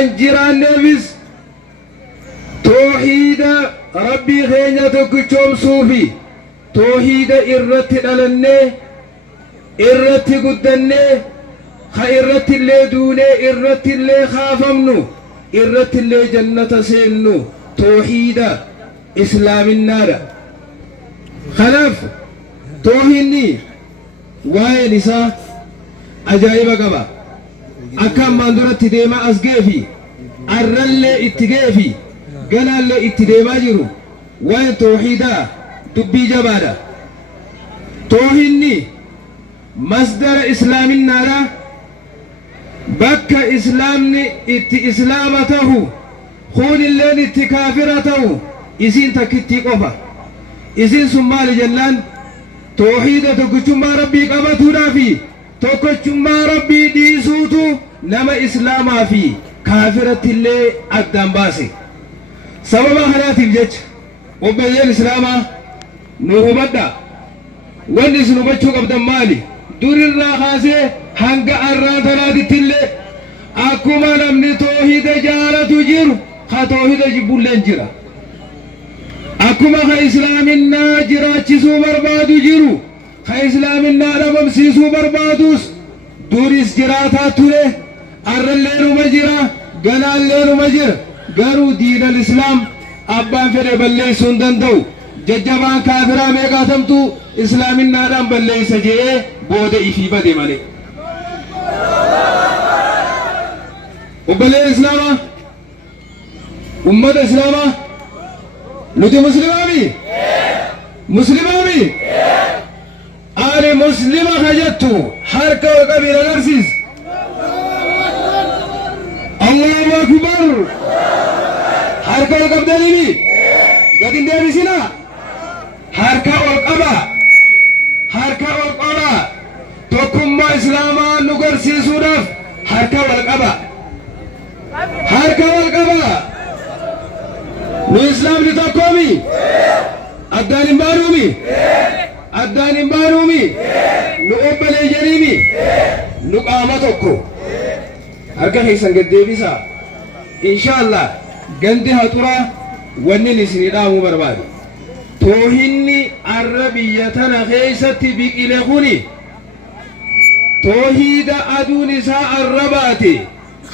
كنجران نفس توحيد ربي خينيا تكتشوم صوفي توحيد إرتي للنه إرتي قدنه خيرت اللي دونه إرت اللي خافمنو إرت اللي جنة سينو توحيد إسلام النار خلاف توحيني واي نساء أجايب قبا أكام ماندورة ديما أسقيفي أرل اتقيفي قلال اتديما جرو واي توحيدا دبي جبادا توحيني مصدر إسلام النار بك إسلامني إسلامته خون اللين كافرته إذن تكتي قفا إذن سمال جلان توحيد تكتما ربي قبطه رافي تكتما ربي ديسوتو نما إسلاما في كافرة اللي أقدام باسي سببا خلاتي بجج وبيان إسلاما نوه مدى وانس نبتشو قبضان مالي دور الراخاسي hanga arraatanaatitti akkuma namni toohida jaalatu jiru ka toohida jibbulleen jira akkuma ka islaaminaa jiraachisuu barbaadu jiru ka islaaminaa dhabamsiisuu barbaadus duris jiraataa ture arralleenuma jira ganaaleenuma jira garuu diinal islaam abbaan fedhe balleessuu hin danda'u jajjabaan kaafiraa meeqaatamtu islaaminaadhaan balleessa jee booda ifii bade malee وبلاد إسلامه أمة إسلامه نتي مسلمامي مسلمامي أنا مسلمة خجتو حركة وقبيلة نرسيس الله أكبر حركة وقبدالي قد اندابي سنا حركة وقبا حركة وقبا توكم ما إسلاما نقرسيسو نف حركة وقبا حركة والقبا الإسلام لتقومي الدان بانومي الدان بانومي نقبل جريمي نقامتكو حركة حيثاً قد ديبسا إن شاء الله قندي هطورا ونني سنيدامو بربادي توهني عربيتنا خيستي بك إليخوني توهيد أدونسا الرباتي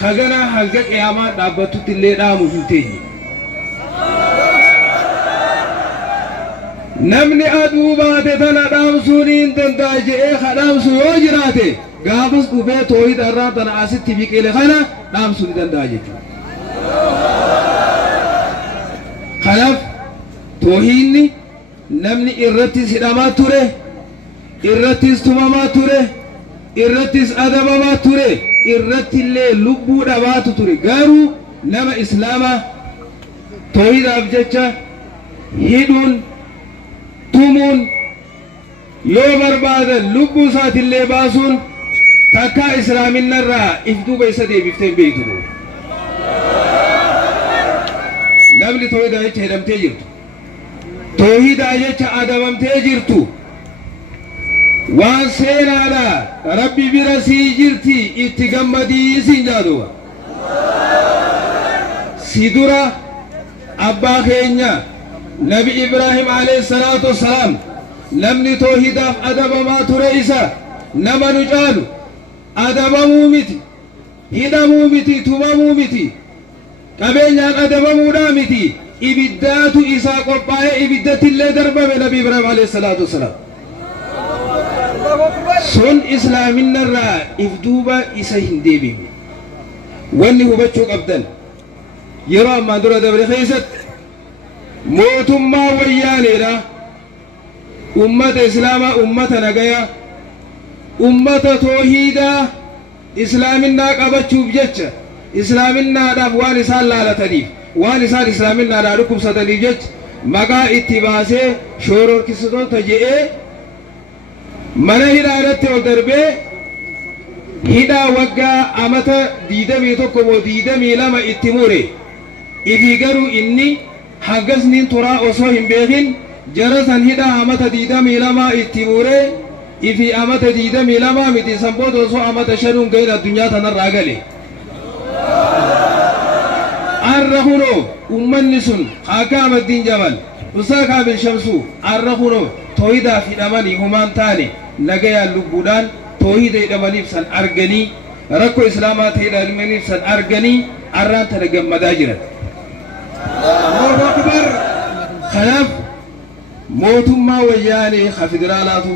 خجنا حلقة قيامات دابتو تلي دامو جوتيني نمني أدوباتي تنا دامسونين تنداجئ خدامسو يوجراتي قابس قبه توحيد الرام تنا آسد تبيك إلي خنا دامسوني تنداجئ خلاف توحيدني نمني إرتيس هدامات توره إرتيس تمامات توره إرتيس أدبامات توره irratti illee lubbuu dhabaatu ture garuu nama islaama toohidaaf jecha hidhuun tumuun yoo barbaadan lubbuu isaatillee baasuun takkaa islaaminarraa if duuba isa deebiftee hin beektu namni toohidaa jecha hidhamtee jirtu toohidaa jecha adabamtee jirtu waan seenaadha rabbi bira sii jirti itti gammadii siin jaaduwa si dura abbaa keenya nabi ibraahim alayhi salaatu wassalaam namni toohidaaf adabamaa ture isa nama nu caalu adabamuu miti hidhamuu miti tumamuu miti qabeenyaan adabamuudhaa miti ibiddaatu isaa qophaa'ee ibiddatillee darbame nabi ibraahim alayhi salaatu wassalaam sun islaaminarraa if duuba isa hin deebifne wanni hubachuu qabdan yeroo ammaan dura dabre keessatti mootummaa wayyaaneedha ummata islaamaa ummata nagaya ummata toohiidaa islaaminaa qabachuuf jecha islaaminaadhaaf waan isaan laalataniif waan isaan islaaminaadhaa dhukkubsataniif jecha maqaa itti baasee shororkisitoota je'ee mana hidhaa irratti ol darbee hidhaa waggaa amata 21 moo 22 itti mure ifii garuu inni hangasniin turaa osoo hin beekin jara san hidhaa amata 22 itti mure ifii amata 22 miti san booda osoo amata 5 gahin addunyaa tanarraa gale arrahuno ummanni sun Haakam Addiin Jabal Usaa Kaabil Shamsuu arrahuno toohidaa hidhamanii humaan taane nagayaan lubbuudhaan toohida hidhamaniif san arganii rakkoo islaamaa ta'e hidhamaniif san arganii arraan tana gammadaa jiran. Allahu akbar. Kanaaf mootummaa wayyaanee ha federaalaatu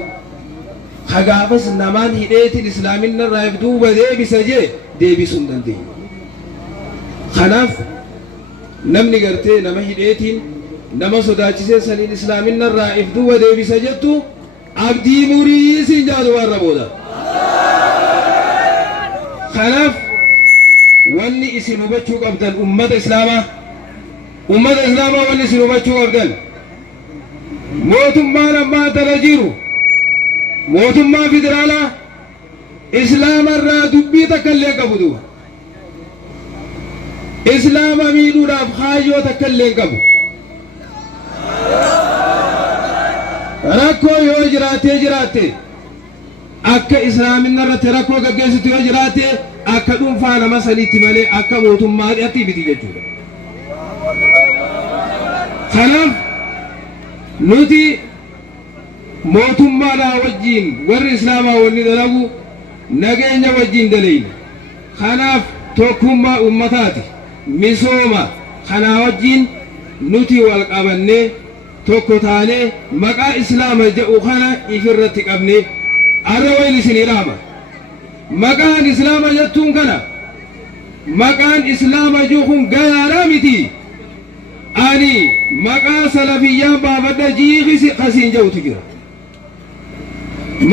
hagaafas namaan hidheetiin islaaminna irraa duuba deebisa jee deebisuu hin dandeenye. Kanaaf namni gartee nama hidheetiin nama sodaachisee saniin islaaminna irraa duuba deebisa jettu abdii murii siin jaadu warra booda. Kanaaf wanni isin hubachuu qabdan ummata islaamaa wanni isin hubachuu qabdan mootummaan ammaa tana jiru mootummaa federaalaa islaama irraa dubbii takka illee qabu duuba islaama miidhuudhaaf kaayyoo takka illee qabu. Rakkoo yoo jiraatte akka islaaminna irratti rakkoo gaggeessitu yoo jiraatte akka dhuunfaa nama saniitti malee akka mootummaatti miti jechuudha. Kanaaf nuti mootummaadhaa wajjiin warri islaamaa wanni dalagu nageenya wajjiin dalayna. Kanaaf tokkummaa ummataati misooma kanaa wajjiin nuti wal qabannee tokko taanee maqaa islaama jedhu kana ifirratti qabnee arra wayni isinii dhaama. Maqaan islaama jettuun kana maqaan islaama jechuun gayaadhaa miti. Ani maqaa salafiyyaan baafadha jiiqisi kasiin jedhutu jira.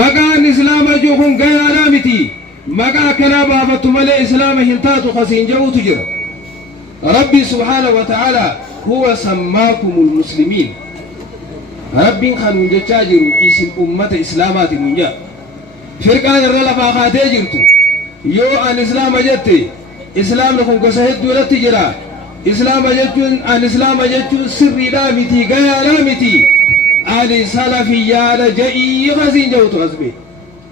Maqaan islaama jechuun gayaadhaa miti. Maqaa kanaa baafattu malee islaama hin taatu kasiin jedhutu jira. Rabbi subhaanahu wa ta'ala huwa sammaakumul muslimiin. Rabbiin kanuun jechaa jiru isin ummata islaamaati nuun jedha. Firqaan irra lafaa kaatee jirtu yoo an islaama jette islaamni kun gosa hedduu irratti jira. Islaama jechuun sirriidhaa miti gayaadhaa miti. Ani salafiyyaadha jedhii kasiin jedhutu asbe.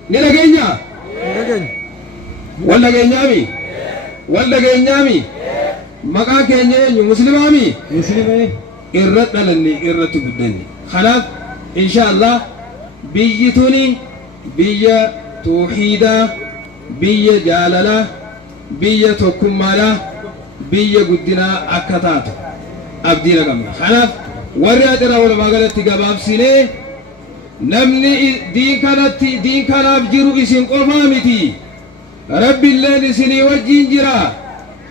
Ni dhageenya? Wal dhageenyaami? Maqaan keenya eenyu muslimaami? Irra dhalanne irratti guddanne. Kanaaf inshaallah biyyi tuni biyya tawhiidaa, biyya jaalalaa, biyya tokkummaadhaa, biyya guddinaa akka taatu abdiina qabna. Kanaaf warri adira walumaa galatti gabaabsinee namni diin kanaaf jiru isin qofaa miti. Rabbiilleen isinii wajjin jira.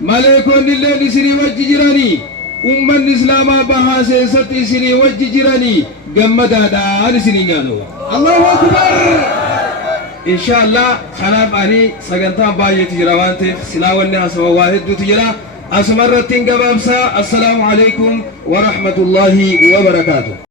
Maleekoonnilleen isinii wajji jiranii. Ummanni islaamaa bahaa seensatti isinii wajji jiranii gammadaadhaan isinii nyaatu. Allahu akbar. Inshaallah kanaaf ani sagantaan baay'eetu jira waan ta'eef silaa wanni hasawa waa hedduutu jira. Asumarratti gabaabsaa. Assalaamu alaikum wa rahmatullahi wa barakaatuh.